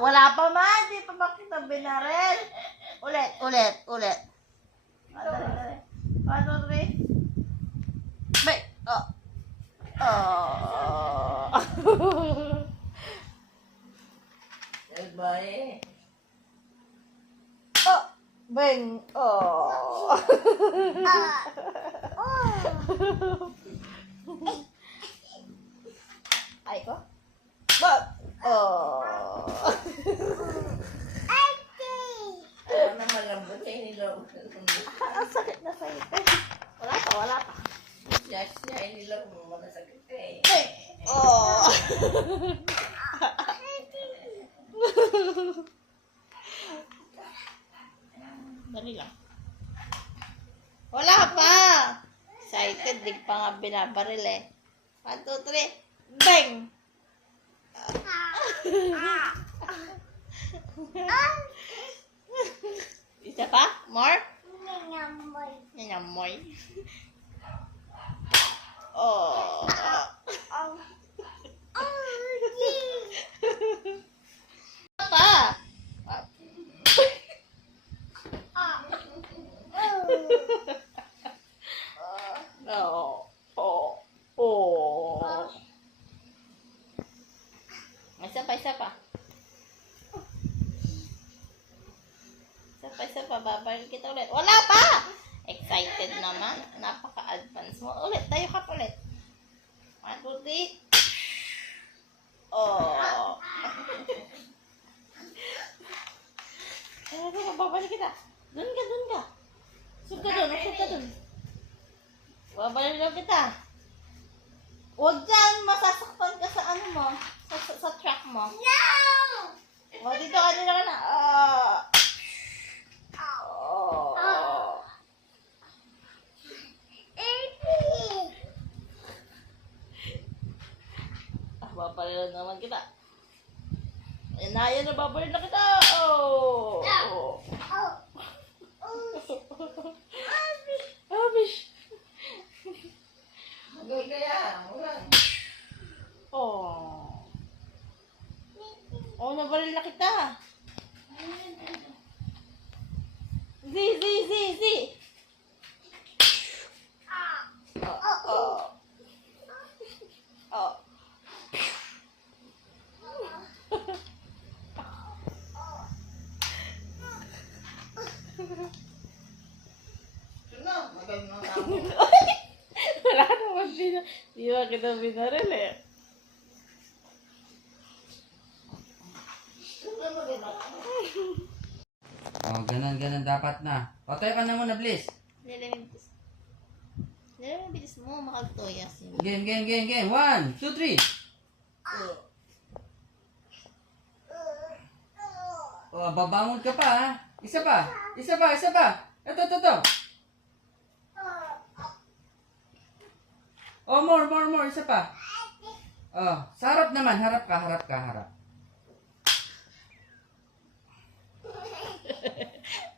Wala pa man. Di pa makita binaril. Ulit. Dali. 1, 2, 3. Bay. Oh. Bye. Oh. Bang. Oh. Ay ko. Bag. Oh. Ano na malambot eh, nilaw. Ang sakit na sa'yo. Wala pa. Yes, nilaw mo masakit eh. Ay. Oh. Dali lang. Wala pa. Excited. Di pa nga binabaril eh. 1, 2, 3. Bang! Isa pa? More? Nanyamoy. Oh. Pa. Oh. Isa pa. Babaril kita ulit. Wala pa! Excited naman. Napaka-advance mo. Ulit, tayo ka ulit. 1, 2, 3. Oh. Kaya, babaril kita. Doon ka. Usog ka doon. Babaril lang kita. Huwag dyan, masasaktan ka sa ano mo. Sa truck mo. No! O, dito ka na. Babaril naman kita. Ayan na, babaril na kita. Oh. Abish. Magagaya. Oh. Oh, nabaril na kita. Z. Oh. Wala naman di ba kita binaril eh. Oh, ganun dapat na. Patay ka na muna, please. Bilis mo, makagtoyas yun. Game. 1, 2, 3. Oh, babangon ka pa, ha? Isa pa. Ito. Oh, more. Isa pa. Oh, sa harap naman. Harap ka.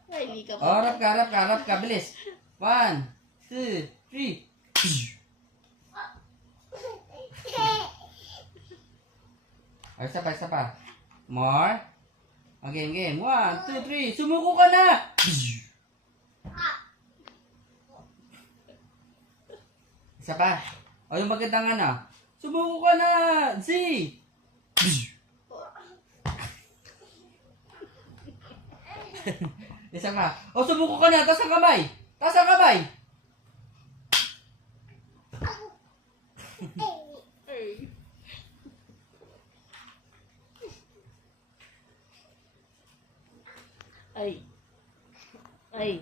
Ay, hindi ka Oh, pa. harap ka. Bilis. 1, 2, 3. Oh, isa pa. More. Oh, game. 1, 2, 3. Sumuko ka na. Isa pa. O, yung magandang ano. Sumuko ka na. Z. Isa pa. O, sumuko ka na. Taas ang kamay. Ay.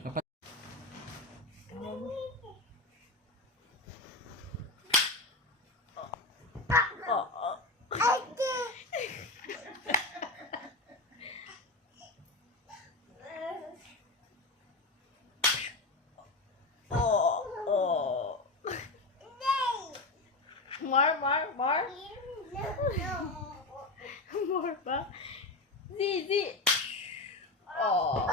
More. More pa. Z. Oh.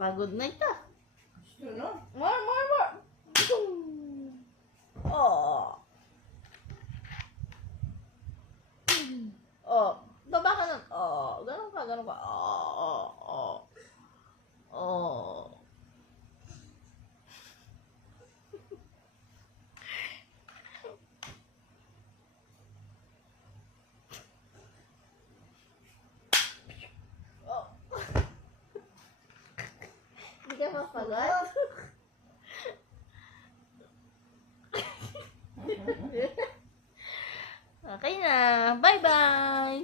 Pagod na ito. More. Oh. pagod? Okay na. Bye-bye.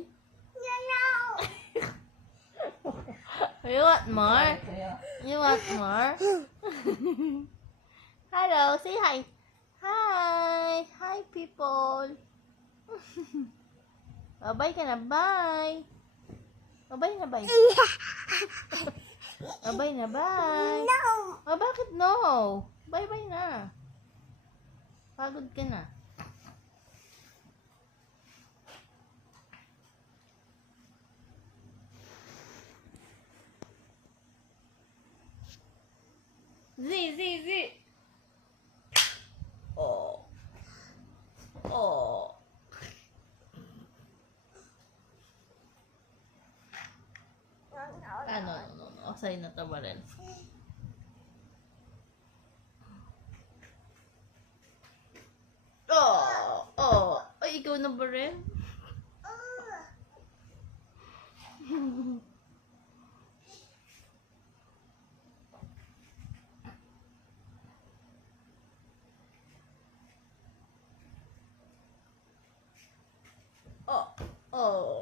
You want more? Kaya, You want more? Hello, say hi. Hi. Hi, people. Bye-bye ka na. Bye. Bye-bye na, bye. Bye-bye na, bye. No. Oh, bakit no? Bye-bye na. Pagod ka na. Z. Oh. Oh. No. Sa'yo na to, Barel. Oh. Ay, ikaw na, Barel. Oh.